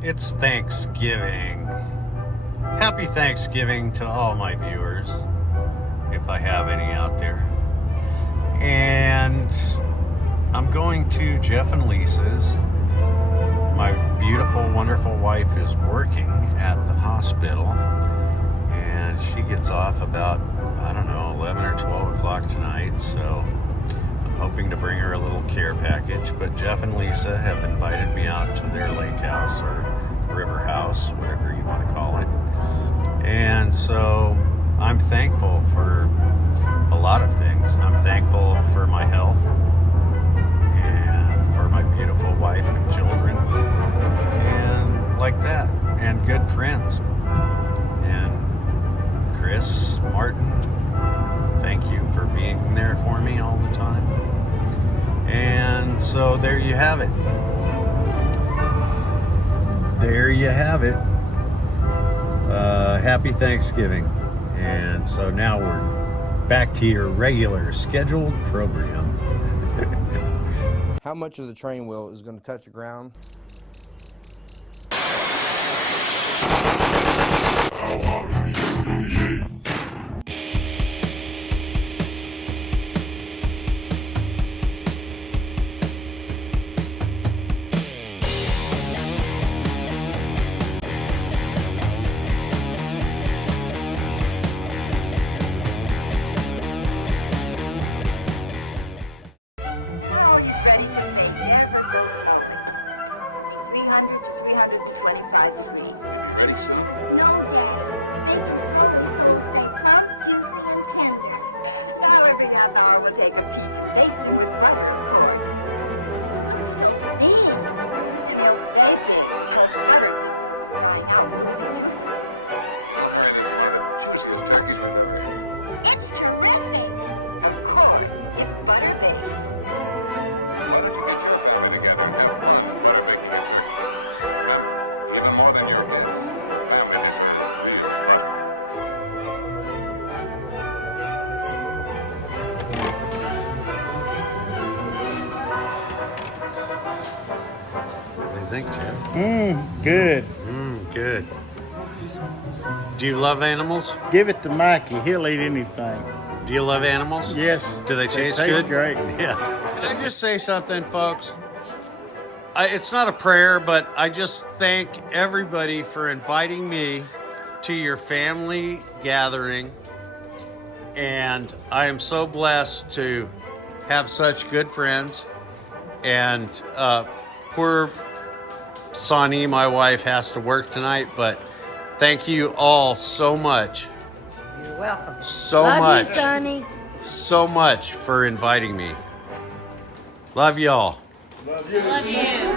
It's Thanksgiving. Happy Thanksgiving to all my viewers, if I have any out there. And I'm going to Jeff and Lisa's. My beautiful, wonderful wife is working at the hospital, and she gets off about, 11 or 12 o'clock tonight, so I'm hoping to bring her a little care package. But Jeff and Lisa have invited me out to their lake house or river house, whatever you want to call it. And so I'm thankful for a lot of things. I'm thankful for my health and for my beautiful wife and children and like that, and good friends. And Chris, Martin, thank you for being there for me all the time. And so there you have it. There you have it. Happy Thanksgiving. And so now we're back to your regular scheduled program. How much of the train wheel is going to touch the ground? Think, Jeff? Good. Good. Do you love animals? Give it to Mikey. He'll eat anything. Do you love animals? Yes. Do they taste taste good? Great. Yeah. Can I just say something, folks? It's not a prayer, but I just thank everybody for inviting me to your family gathering. And I am so blessed to have such good friends. And poor Sonny, my wife, has to work tonight, but thank you all so much. You're welcome. Love you, Sonny. So much for inviting me. Love y'all. Love you. Love you. Here.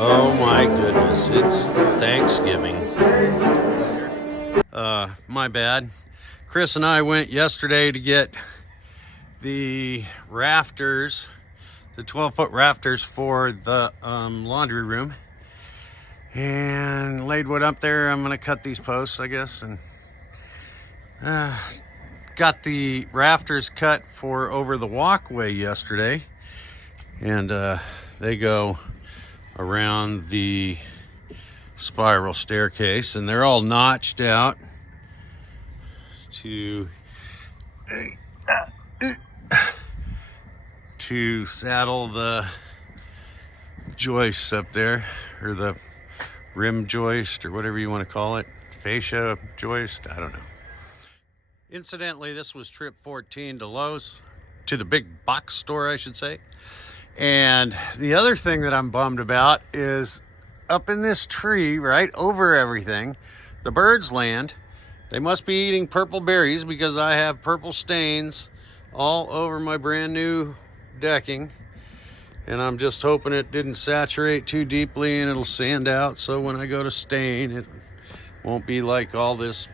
Oh my goodness, it's Thanksgiving. My bad. Chris and I went yesterday to get the rafters, the 12-foot rafters for the laundry room, and laid wood up there. I'm gonna cut these posts, I guess, and got the rafters cut for over the walkway yesterday, and they go around the spiral staircase, and they're all notched out to saddle the joists up there, or the rim joist, or whatever you want to call it, fascia joist, I don't know. Incidentally, this was trip 14 to Lowe's, to the big box store, I should say. And the other thing that I'm bummed about is up in this tree, right over everything, the birds land. They must be eating purple berries because I have purple stains all over my brand new decking. And I'm just hoping it didn't saturate too deeply and it'll sand out, so when I go to stain, it won't be like all this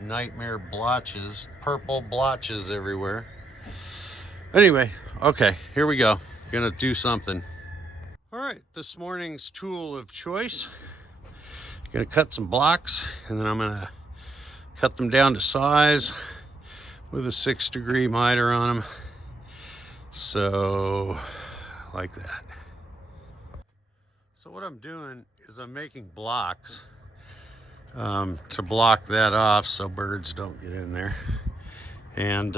nightmare blotches, purple blotches everywhere. Anyway, okay, here we go. Gonna do something. All right, this morning's tool of choice. Gonna cut some blocks, and then I'm gonna cut them down to size with a 6-degree miter on them. So, like that. So what I'm doing is I'm making blocks to block that off so birds don't get in there. And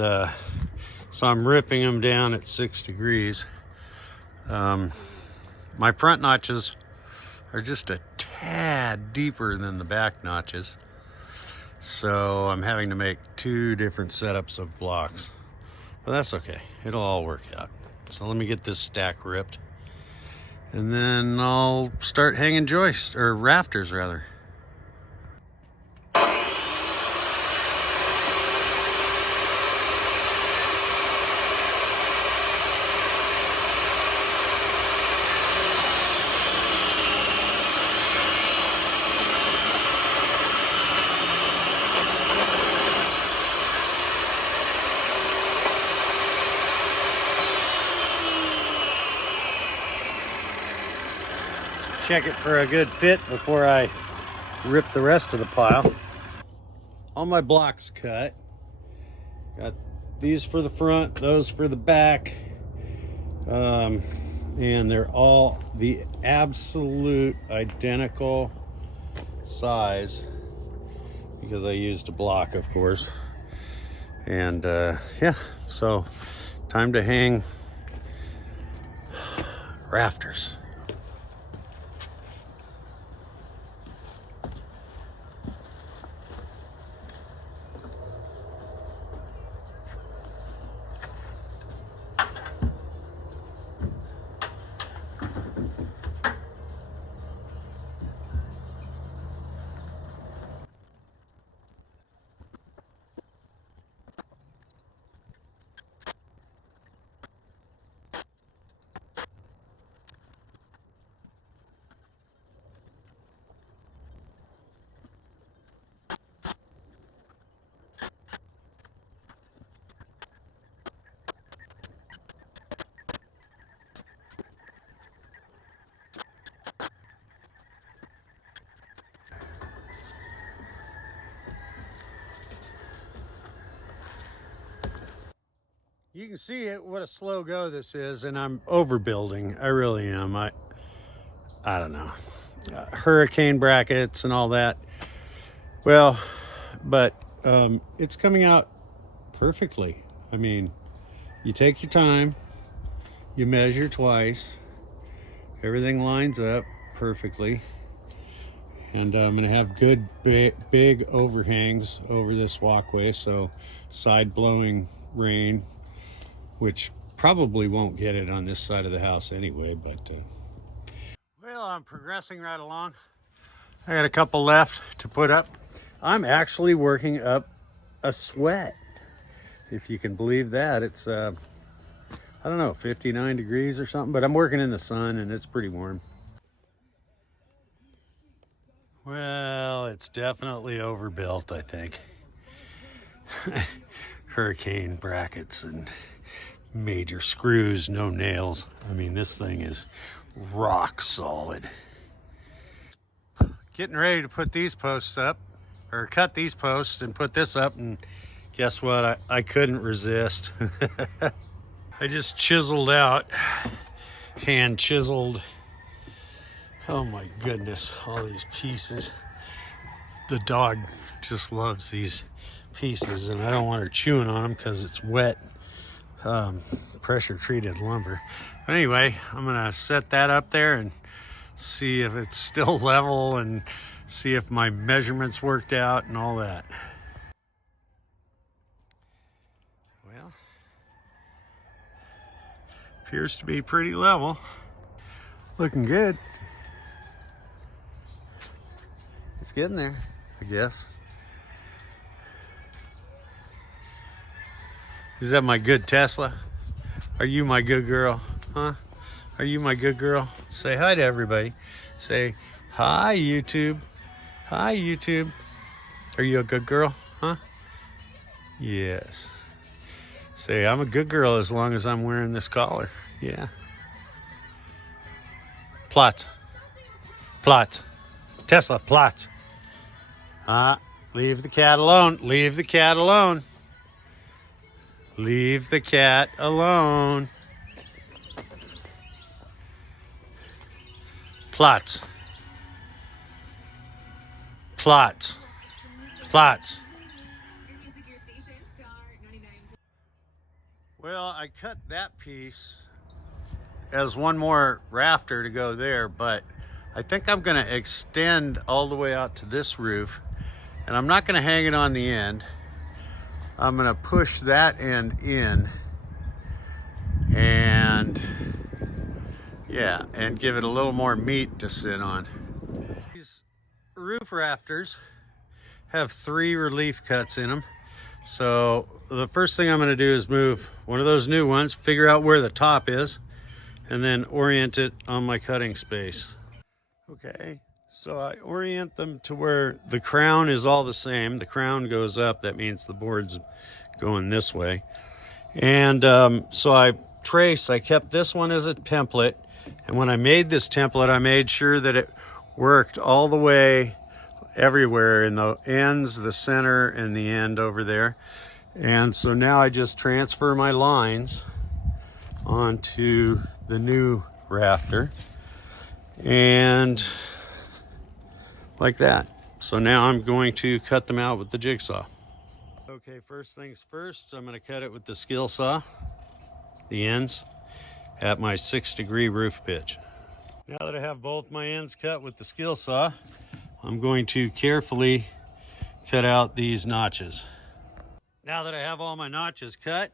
so I'm ripping them down at 6 degrees. My front notches are just a tad deeper than the back notches. So I'm having to make 2 different setups of blocks. But that's okay. It'll all work out. So let me get this stack ripped. And then I'll start hanging joists, or rafters rather. Check it for a good fit before I rip the rest of the pile. All my blocks cut. Got these for the front, those for the back. And they're all the absolute identical size because I used a block, of course. And yeah, so time to hang rafters. You can see it, what a slow go this is, and I'm overbuilding. I really am. I don't know. Hurricane brackets and all that. Well, but it's coming out perfectly. I mean, you take your time, you measure twice, everything lines up perfectly. And I'm gonna have good big overhangs over this walkway, so side blowing rain, which probably won't get it on this side of the house anyway, but well, I'm progressing right along. I got a couple left to put up. I'm actually working up a sweat, if you can believe that. It's I don't know, 59 degrees or something, but I'm working in the sun and it's pretty warm. Well, it's definitely overbuilt, I think. Hurricane brackets and major screws, no nails. I mean, this thing is rock solid. Getting ready to put these posts up, or cut these posts and put this up, and guess what? I couldn't resist. I just chiseled out, hand chiseled. Oh my goodness, all these pieces. The dog just loves these pieces, and I don't want her chewing on them because it's wet, pressure treated lumber. But anyway, I'm gonna set that up there and see if it's still level and see if my measurements worked out and all that. Well, appears to be pretty level. Looking good. It's getting there, I guess. Is that my good Tesla? Are you my good girl? Huh? Are you my good girl? Say hi to everybody. Say, hi, YouTube. Hi, YouTube. Are you a good girl? Huh? Yes. Say, I'm a good girl as long as I'm wearing this collar. Yeah. Plot. Plot. Tesla, plot. Leave the cat alone. Leave the cat alone. Leave the cat alone. Plot. Plot. Plot. Well, I cut that piece as one more rafter to go there, but I think I'm going to extend all the way out to this roof, and I'm not going to hang it on the end. I'm going to push that end in and yeah, and give it a little more meat to sit on. These roof rafters have 3 relief cuts in them. So the first thing I'm going to do is move one of those new ones, figure out where the top is, and then orient it on my cutting space. Okay, so I orient them to where the crown is all the same. The crown goes up, that means the board's going this way. And so I kept this one as a template. And when I made this template, I made sure that it worked all the way everywhere in the ends, the center, and the end over there. And so now I just transfer my lines onto the new rafter and like that. So now I'm going to cut them out with the jigsaw. Okay, first things first, I'm going to cut it with the skill saw, the ends, at my 6-degree roof pitch. Now that I have both my ends cut with the skill saw, I'm going to carefully cut out these notches. Now that I have all my notches cut,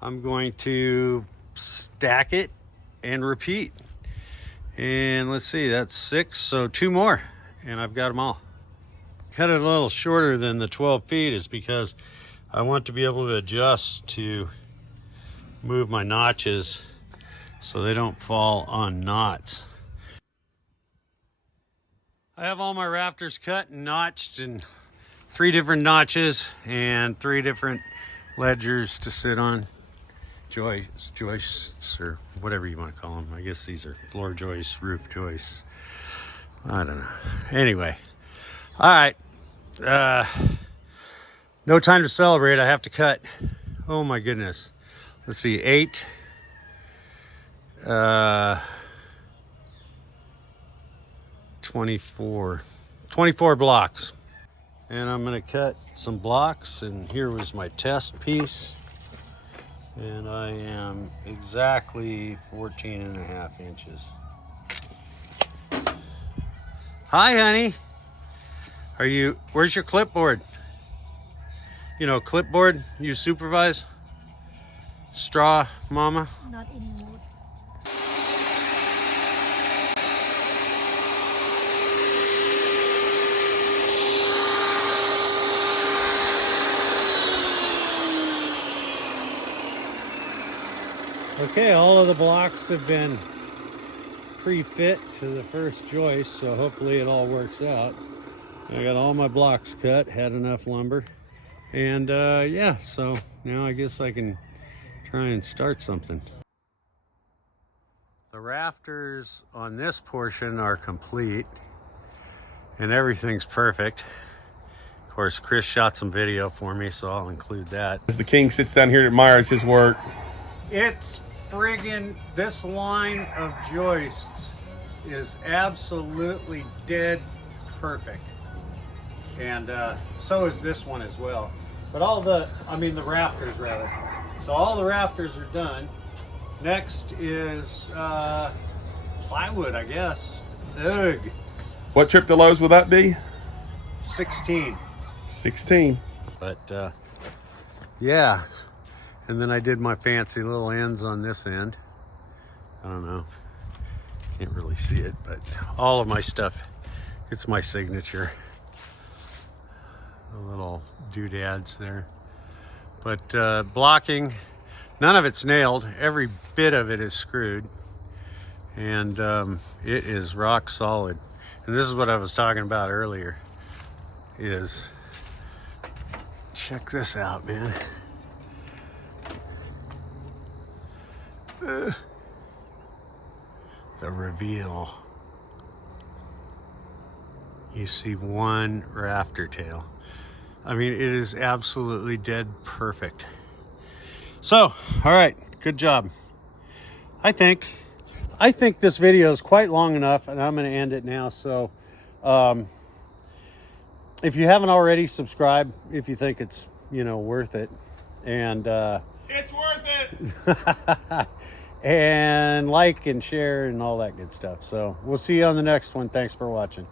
I'm going to stack it and repeat. And let's see, that's 6, so 2 more, and I've got them all. Cut it a little shorter than the 12 feet is because I want to be able to adjust to move my notches so they don't fall on knots. I have all my rafters cut and notched in 3 different notches and 3 different ledgers to sit on. Joists, or whatever you want to call them. I guess these are floor joists, roof joists. I don't know. Anyway, all right. No time to celebrate. I have to cut. Oh my goodness. Let's see, 8. 24 blocks. And I'm going to cut some blocks, and here was my test piece. And I am exactly 14.5 inches. Hi, honey. Where's your clipboard? You know, clipboard, you supervise? Straw, mama? Not anymore. Okay, all of the blocks have been pre-fit to the first joist, so hopefully it all works out. I got all my blocks cut, had enough lumber, and yeah, so now I guess I can try and start something. The rafters on this portion are complete, and everything's perfect. Of course, Chris shot some video for me, so I'll include that. As the king sits down here and admires his work. It's friggin', this line of joists is absolutely dead perfect. And so is this one as well. But the rafters rather. So all the rafters are done. Next is plywood, I guess. Ugh. What trip to Lowe's will that be? 16. 16. But yeah. And then I did my fancy little ends on this end. I don't know. Can't really see it, but all of my stuff, it's my signature. The little doodads there. But blocking, none of it's nailed. Every bit of it is screwed. And it is rock solid. And this is what I was talking about earlier, is check this out, man. The reveal. You see one rafter tail. I mean, it is absolutely dead perfect. So, all right, good job. I think this video is quite long enough, and I'm going to end it now. So, if you haven't already, subscribe if you think it's, you know, worth it. And It's worth it. and like and share and all that good stuff. So we'll see you on the next one. Thanks for watching.